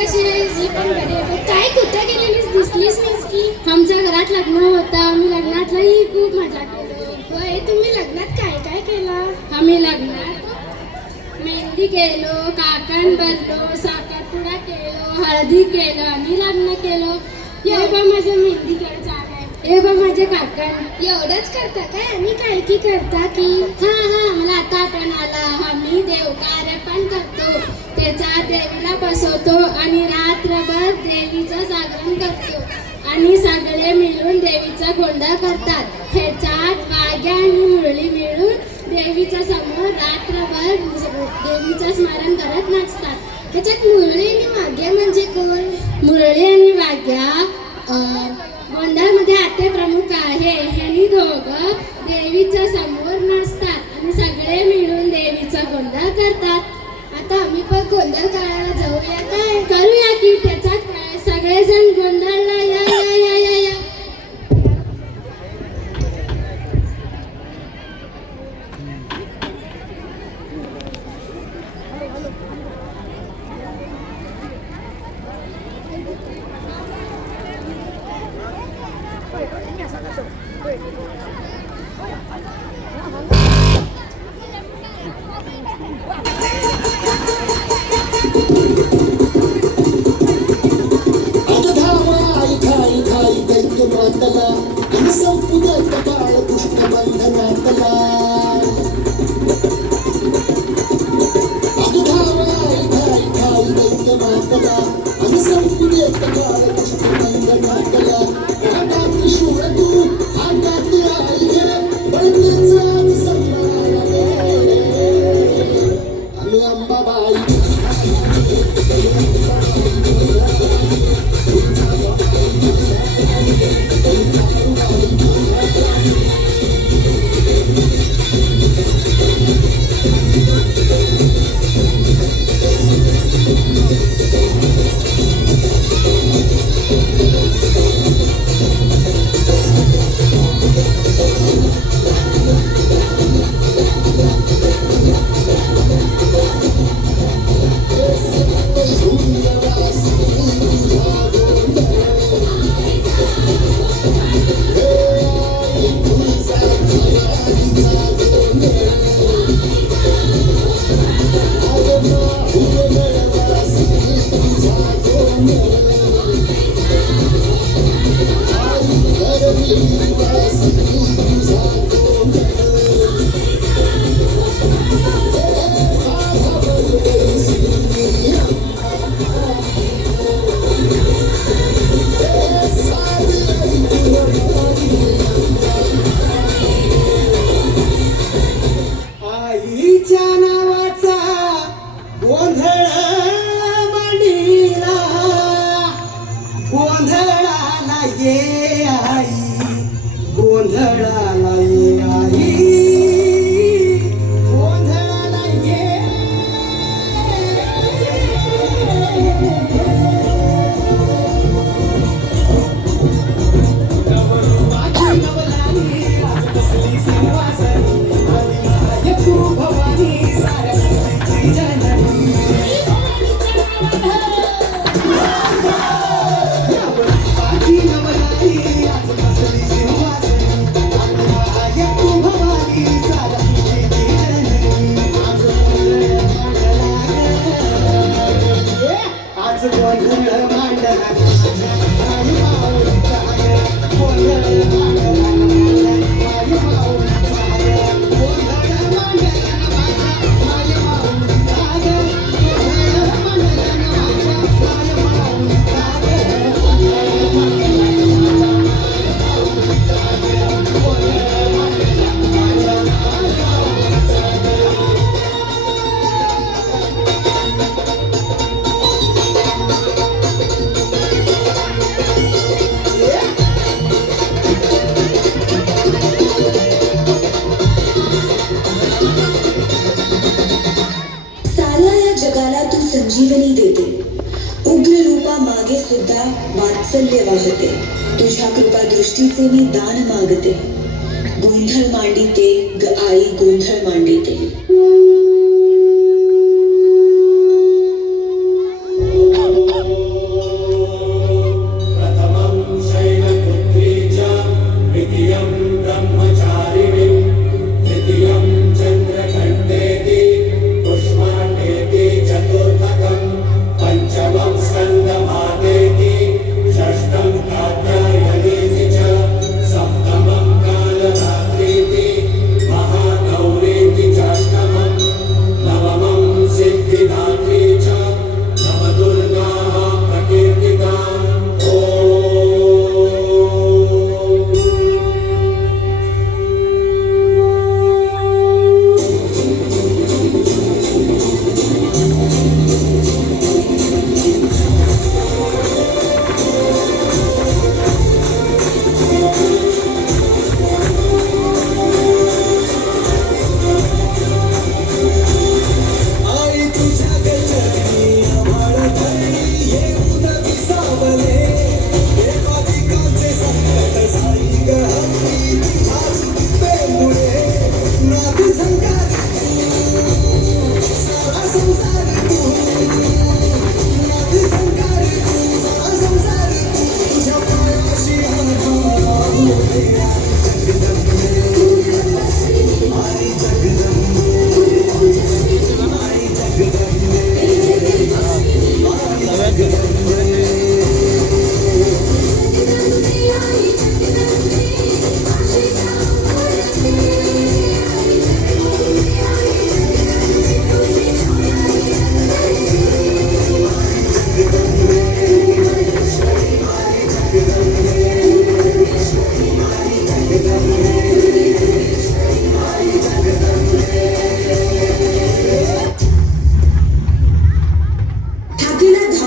कशी आहेस? मी पण बरी आहे. काय कुठं गेलेलीस? दिसलीस नाहीस की? आमच्या घरात लग्न होतं. आम्ही लग्नातही खूप मजा केली. होय, तुम्ही लग्नात काय काय केलं? आम्ही लग्नात मेहंदी केलो, काकण भरलो, साखरपुडा केलो, हळदी केलं आणि लग्न केलं. हे बघ माझं मेहंदी केलं आहे. हे बघ माझे काकण. एवढंच करता काय? आणि काय की करता की? हा मला आता आठवण आला. आम्ही देवकार्य पण करतो. त्याच्यात देवीला बसवतो आणि रात्रभर देवीचं जागरण करतो आणि सगळे मिळून देवीचा गोंधळ करतात. ह्याच्यात वाघ्या आणि मुरळी मिळून देवीच्या समोर रात्रभर देवीचं स्मरण करत नाचतात. ह्याच्यात मुरळी आणि वाघ्या म्हणजे कोण? मुरळी आणि वाघ्या गोंधळमध्ये आते प्रमुख आहे. ह्यांनी दोघं देवीच्या समोर नाचतात आणि सगळे मिळून देवीचा गोंधळ करतात. आता आम्ही पण गोंधळ करायला जाऊया काय? करूया की. त्याच्यात काय, सगळेजण गोंधळला या या या या या. संजीवनी देते, उग्र रूपा मागे सुद्धा वात्सल्य वाहते. तुझ्या कृपा दृष्टीचे मी दान मागते. गोंधळ मांडिते ग आई, गोंधळ मांडिते.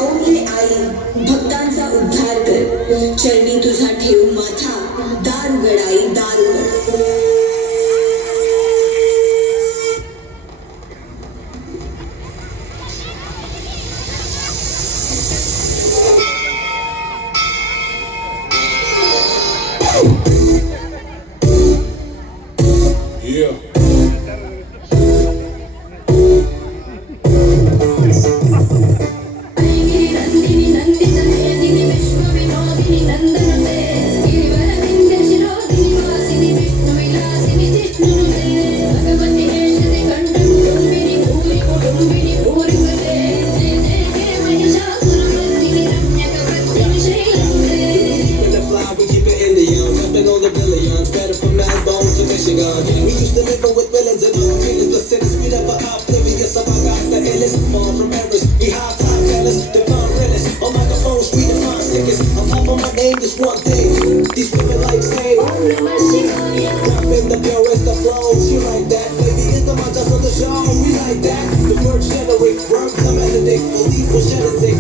धावून ये आई भक्तांचा उद्धार कर चरणी तुझा ठेव माथा दार उघड आई दार उघड Yeah. Michigan. We used to live with villains and all killers. The sentence we never oblivious. I got the illest. Far from Paris, we high top fellas. Divine realist. On microphones, we define sickest. I'm off on my name, this one thing. These women like say, rapping the purest of flows. You like that, baby? It's the manjas on the show. We like that. The word generate, words, I'm editing. Believe will shed